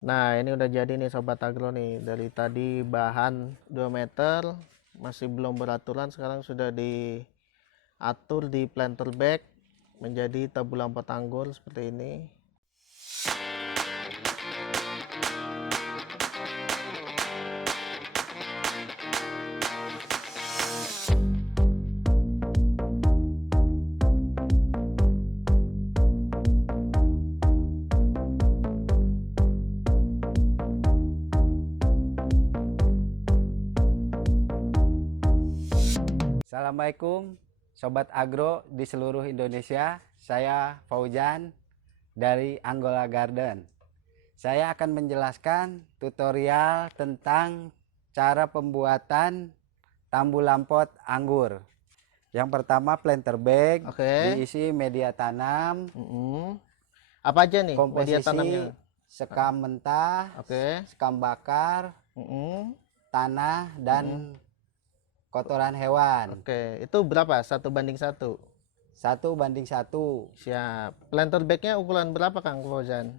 Nah, ini udah jadi nih Sobat Agro nih. Dari tadi bahan 2 meter masih belum beraturan, sekarang sudah diatur di planter bag menjadi tabu lampat anggur seperti ini. Assalamualaikum Sobat Agro di seluruh Indonesia. Saya Fauzan dari Angola Garden. Saya akan menjelaskan tutorial tentang cara pembuatan tambu lampot anggur. Yang pertama planter bag, Oke. diisi media tanam, Apa aja nih media komposisi tanamnya? sekam mentah, Oke. sekam bakar, tanah, dan kotoran hewan. Oke, itu berapa? 1:1? 1:1. Siap. Planter bagnya ukuran berapa Kang Fauzan?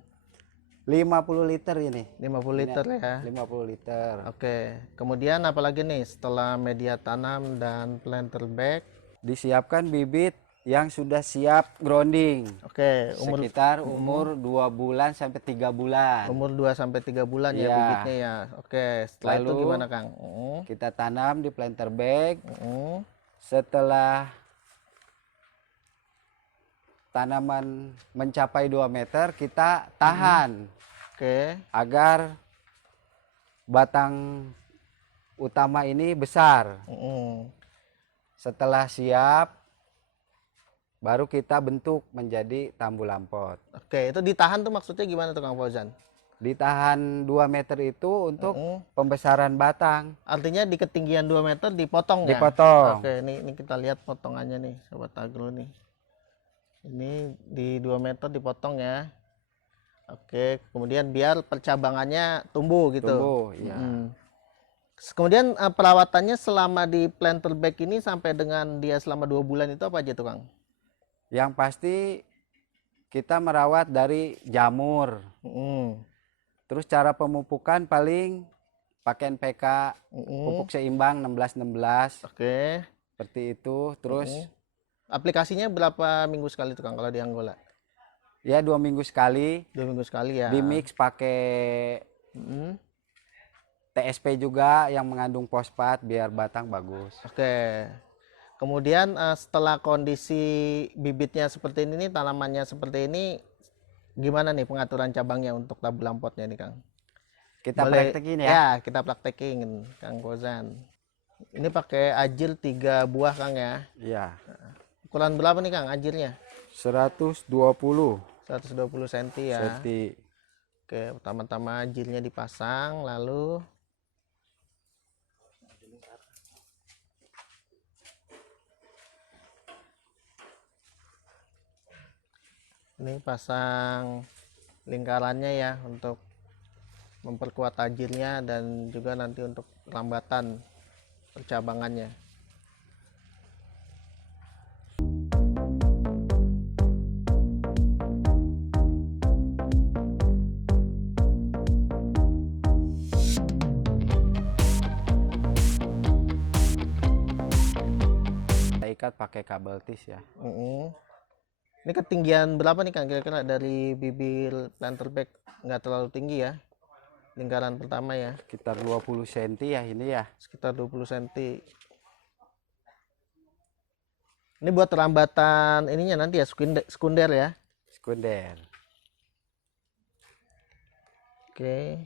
50 liter ini. 50 liter ya. 50 liter. Oke, kemudian apalagi nih setelah media tanam dan planter bag? Disiapkan bibit yang sudah siap grounding. Oke, Sekitar umur 2 bulan sampai 3 bulan. umur 2 sampai 3 bulan ya Iya. bibitnya ya. Oke, setelah itu Lalu gimana Kang? kita tanam di planter bag. Mm. Setelah tanaman mencapai 2 meter, kita tahan Oke. agar batang utama ini besar. Setelah siap, baru kita bentuk menjadi tambu lampot. Oke, itu ditahan tuh maksudnya gimana tuh Kang Fauzan? Ditahan 2 meter itu untuk pembesaran batang. Artinya di ketinggian 2 meter dipotong ya? Dipotong. Oke, ini kita lihat potongannya nih Sobat Agro nih. Ini di 2 meter dipotong ya. Oke, kemudian biar percabangannya tumbuh gitu. Tumbuh, ya. Kemudian perawatannya selama di planter bag ini sampai dengan dia selama 2 bulan itu apa aja tuh Kang? Yang pasti kita merawat dari jamur. Terus cara pemupukan paling pakai NPK pupuk seimbang 16-16. Oke. Seperti itu. Terus aplikasinya berapa minggu sekali tuh Kang kalau di Angola? ya 2 minggu sekali. 2 minggu sekali ya. Di mix pakai TSP juga yang mengandung fosfat biar batang bagus. Oke. Kemudian setelah kondisi bibitnya seperti ini, tanamannya seperti ini, gimana nih pengaturan cabangnya untuk tabu lampotnya nih Kang? Kita Boleh, praktekin ya. ya kita praktekin Kang Fauzan. Ini pakai ajil 3 buah Kang ya. Iya. Ukuran berapa nih Kang ajilnya? 120 120 cm ya. senti. Oke, pertama-tama ajilnya dipasang, lalu ini pasang lingkarannya ya untuk memperkuat ajilnya dan juga nanti untuk lambatan percabangannya. Kita ikat pakai kabel tis ya. Ini ketinggian berapa nih Kang kira-kira dari bibir planter bag? Nggak terlalu tinggi ya, lingkaran pertama ya, Sekitar 20 cm ya ini ya. sekitar 20 cm. Ini buat rambatan ininya nanti ya, sekunder ya. Sekunder. Oke.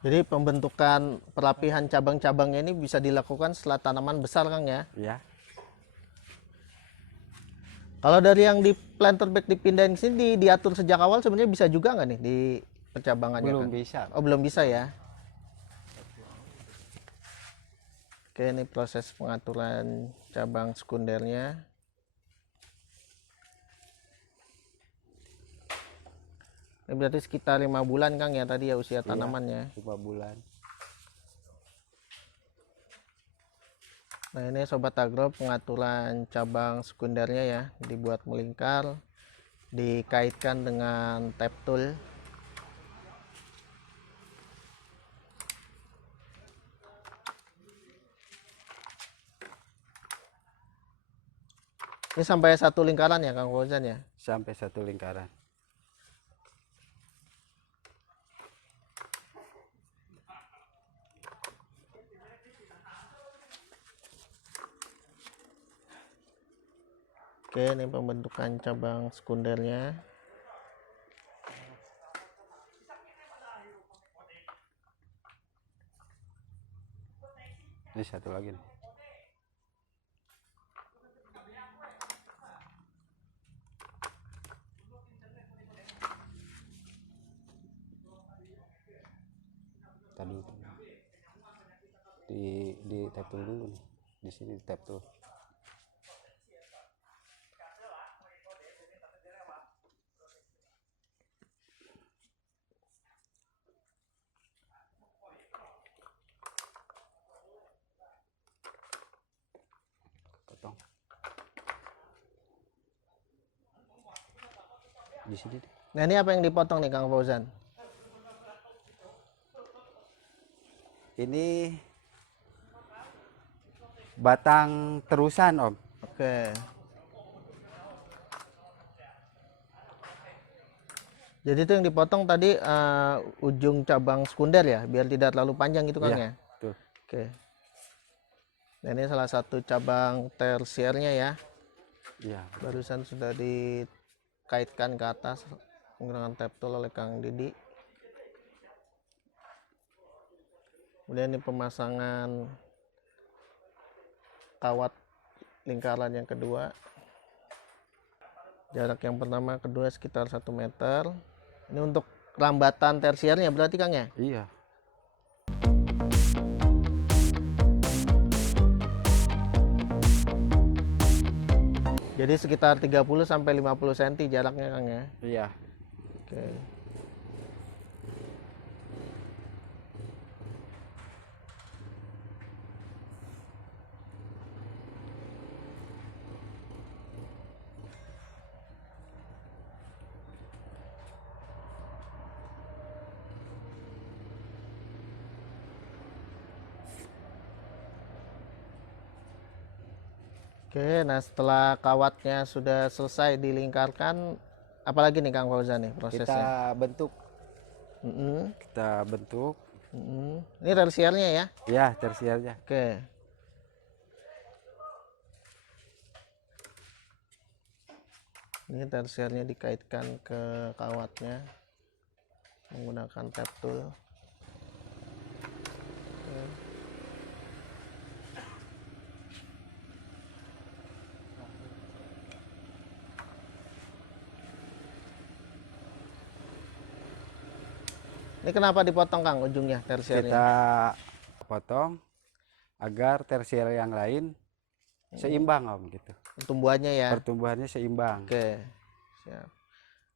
Jadi pembentukan perapihan cabang-cabangnya ini bisa dilakukan setelah tanaman besar Kang ya. Ya. Kalau dari yang di planter bag dipindahin ke sini diatur sejak awal sebenarnya bisa juga nggak nih di percabangannya Belum Kang? bisa. Oh belum bisa ya. Oke, ini proses pengaturan cabang sekundernya. Ini berarti sekitar 5 bulan Kang ya tadi ya usia Iya, tanamannya. 5 bulan. Nah ini Sobat Agro pengaturan cabang sekundernya ya, dibuat melingkar, dikaitkan dengan tap tool. Ini sampai 1 lingkaran ya Kang Fauzan ya? Sampai 1 lingkaran. Oke, ini pembentukan cabang sekundernya. Ini satu lagi nih. Tadi di tap tool dulu nih. Di sini di tap tool. Potong. Di sini deh. Nah ini apa yang dipotong nih Kang Fauzan? Ini batang terusan Om. Oke. Jadi itu yang dipotong tadi ujung cabang sekunder ya, biar tidak terlalu panjang gitu Kang Iya, ya. tuh. Oke. Nah ini salah satu cabang tersiernya ya. Iya. Barusan sudah dikaitkan ke atas menggunakan tap tool oleh Kang Didi. Kemudian ini pemasangan kawat lingkaran yang kedua. Jarak yang pertama kedua sekitar 1 meter. Ini untuk rambatan tersiernya berarti Kang ya? Iya. Jadi sekitar 30 sampai 50 cm jaraknya Kang ya. Iya. Oke. Oke, nah setelah kawatnya sudah selesai dilingkarkan, apalagi nih Kang Fauzan nih prosesnya? Kita bentuk. Mm-mm, Kita bentuk. mm-mm. Ini tersiernya ya? Ya, tersiernya. Oke. Ini tersiernya dikaitkan ke kawatnya menggunakan tap tool. Oke. Ini kenapa dipotong Kang ujungnya tersiernya? Kita potong agar tersier yang lain seimbang Om gitu. Pertumbuhannya ya? Pertumbuhannya seimbang. Oke, siap.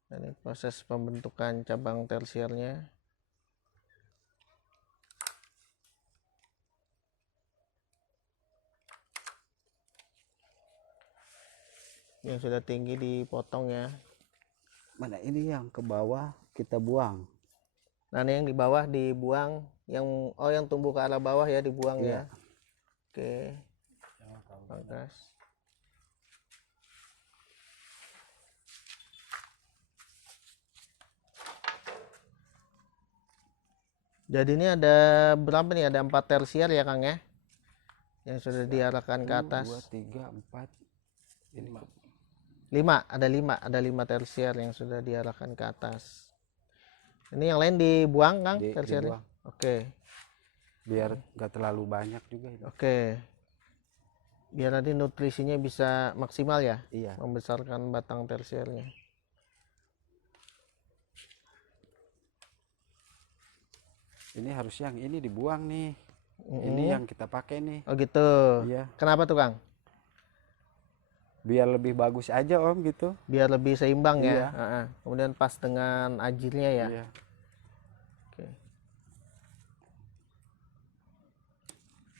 Nah, ini proses pembentukan cabang tersiernya. Yang sudah tinggi dipotong ya. Mana ini yang ke bawah kita buang. Nah, ini yang di bawah dibuang, yang tumbuh ke arah bawah ya dibuang Iya. ya. Oke. Pangkas. Jadi ini ada berapa nih? Ada 4 tersier ya Kang ya? Yang sudah diarahkan ke atas. 2, 3, 4. Ini 5, ada 5 tersier yang sudah diarahkan ke atas. Ini yang lain dibuang Kang tersiernya? dibuang. Oke. Biar nggak terlalu banyak juga ini. Oke. Biar nanti nutrisinya bisa maksimal ya, Iya. membesarkan batang tersiernya. Ini harus yang ini dibuang nih. Ini Mm-mm. yang kita pakai nih. Oh gitu. Iya. Kenapa tuh Kang? biar lebih bagus aja Om gitu. Biar lebih seimbang ya. Iya. Kemudian pas dengan ajilnya ya. Iya. Oke.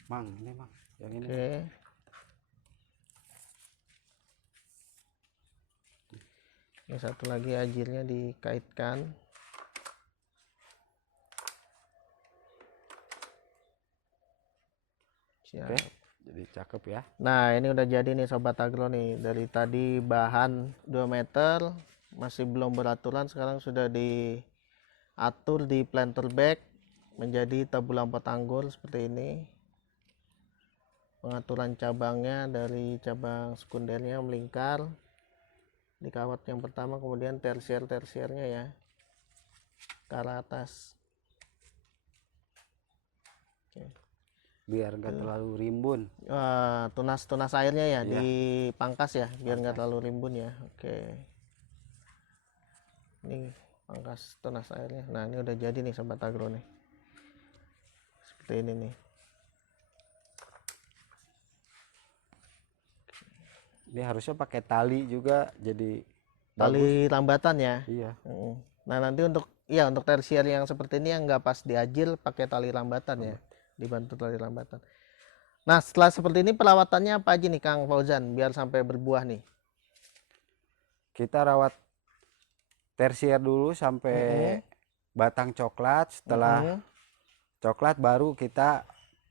Mang, ini Mang, yang ini. Oke. Ini satu lagi ajilnya dikaitkan. Siap. Oke, jadi cakep ya. Nah, ini udah jadi nih Sobat Agro nih. Dari tadi bahan 2 meter masih belum beraturan, sekarang sudah diatur di planter bag menjadi tabung lampat anggur seperti ini. Pengaturan cabangnya dari cabang sekundernya melingkar di kawat yang pertama, kemudian tersier-tersiernya ya ke arah atas. Oke. Biar nggak terlalu rimbun. Tunas airnya ya Iya. dipangkas ya biar nggak Pangkas. terlalu rimbun ya. Oke, ini pangkas tunas airnya. Nah, ini udah jadi nih Sobat Agro nih, seperti ini nih. Ini harusnya pakai tali juga, jadi Tali lambatan ya. iya. Nah, nanti untuk tersier yang seperti ini yang nggak pas diajil pakai tali lambatan ya, dibantu tali lambatan. Nah, setelah seperti ini perawatannya apa aja nih Kang Fauzan biar sampai berbuah nih? Kita rawat tersier dulu sampai batang coklat. Setelah coklat baru kita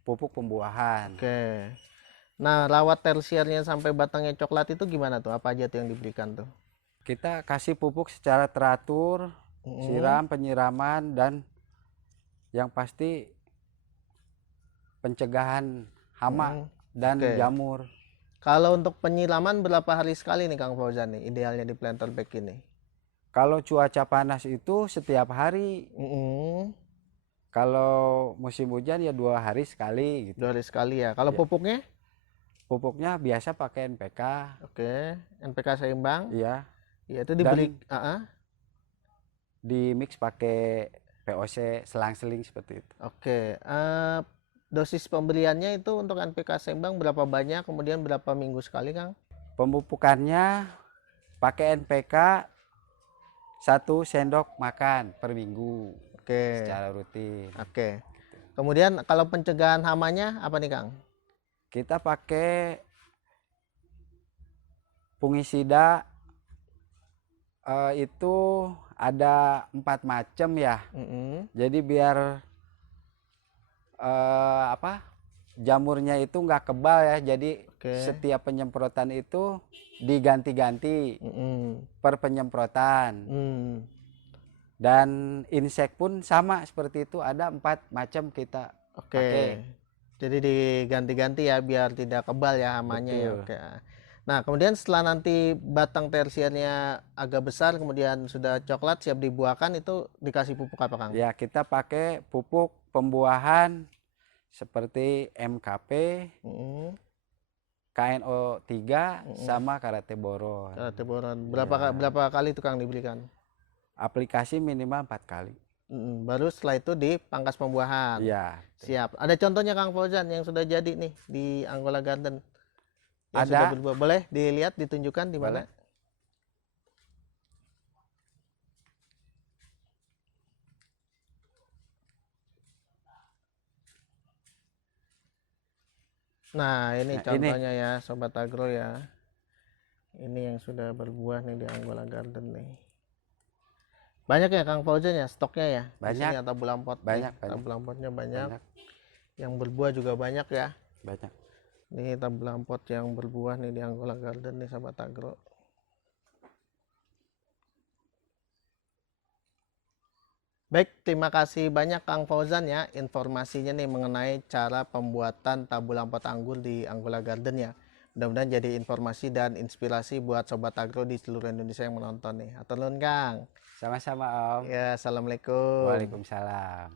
pupuk pembuahan. Oke. Nah, rawat tersiernya sampai batangnya coklat itu gimana tuh? Apa aja tuh yang diberikan tuh? Kita kasih pupuk secara teratur, siram, penyiraman, dan yang pasti pencegahan hama dan Oke. jamur. Kalau untuk penyiraman berapa hari sekali nih Kang Fauzan nih idealnya di planter bag ini? Kalau cuaca panas itu setiap hari. Kalau musim hujan ya 2 hari sekali gitu. 2 hari sekali ya. Kalau Iya. pupuknya? Pupuknya biasa pakai NPK. Oke, NPK seimbang. Iya. Iya, itu diberi Di mix pakai POC selang-seling seperti itu. Oke, dosis pemberiannya itu untuk NPK seimbang berapa banyak, kemudian berapa minggu sekali Kang? Pemupukannya pakai NPK 1 sendok makan per minggu. Oke. Secara rutin. Oke. Kemudian kalau pencegahan hamanya apa nih Kang? Kita pakai fungisida, itu ada 4 macam ya. Jadi biar jamurnya itu nggak kebal ya. Jadi setiap penyemprotan itu diganti-ganti per penyemprotan. Dan insek pun sama seperti itu, ada 4 macam kita pakai. Jadi diganti-ganti ya biar tidak kebal ya hamanya ya. Oke. Nah, kemudian setelah nanti batang tersiernya agak besar, kemudian sudah coklat siap dibuahkan, itu dikasih pupuk apa Kang? Ya, kita pakai pupuk pembuahan seperti MKP, KNO 3 sama karate boron. Karate boron. Berapa kali itu Kang diberikan? Aplikasi minimal 4 kali. Baru setelah itu dipangkas pembuahan. Iya. Siap. Ada contohnya Kang Fauzan yang sudah jadi nih di Angola Garden? Yang Ada. sudah berbuah. Boleh dilihat, ditunjukkan di mana? Nah, ini contohnya ya Sobat Agro ya. Ini yang sudah berbuah nih di Angola Garden nih. Banyak ya Kang Fauzan ya stoknya ya? Banyak. Di sini atau tabung Banyak. potnya banyak. Yang berbuah juga banyak ya. Banyak. Ini tabung pot yang berbuah nih di Angola Garden nih Sobat Agro. Baik, terima kasih banyak Kang Fauzan ya informasinya nih mengenai cara pembuatan tabung pot anggur di Angola Garden ya. Mudah-mudahan jadi informasi dan inspirasi buat Sobat Agro di seluruh Indonesia yang menonton nih. Atur nuhun Kang. Sama-sama Om. Ya, assalamualaikum. Waalaikumsalam.